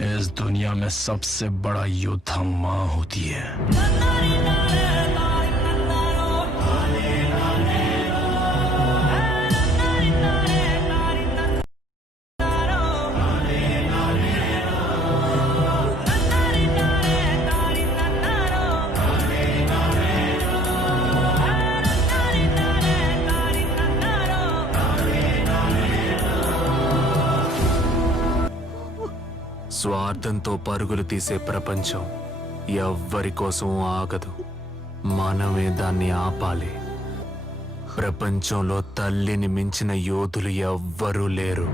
इस दुनिया में सबसे बड़ा योद्धा माँ होती है। స్వార్థంతో పరుగులు తీసే ప్రపంచం ఎవ్వరి కోసం ఆగదు. మనమే దాన్ని ఆపాలి. ప్రపంచంలో తల్లిని మించిన యోధులు ఎవ్వరూ లేరు.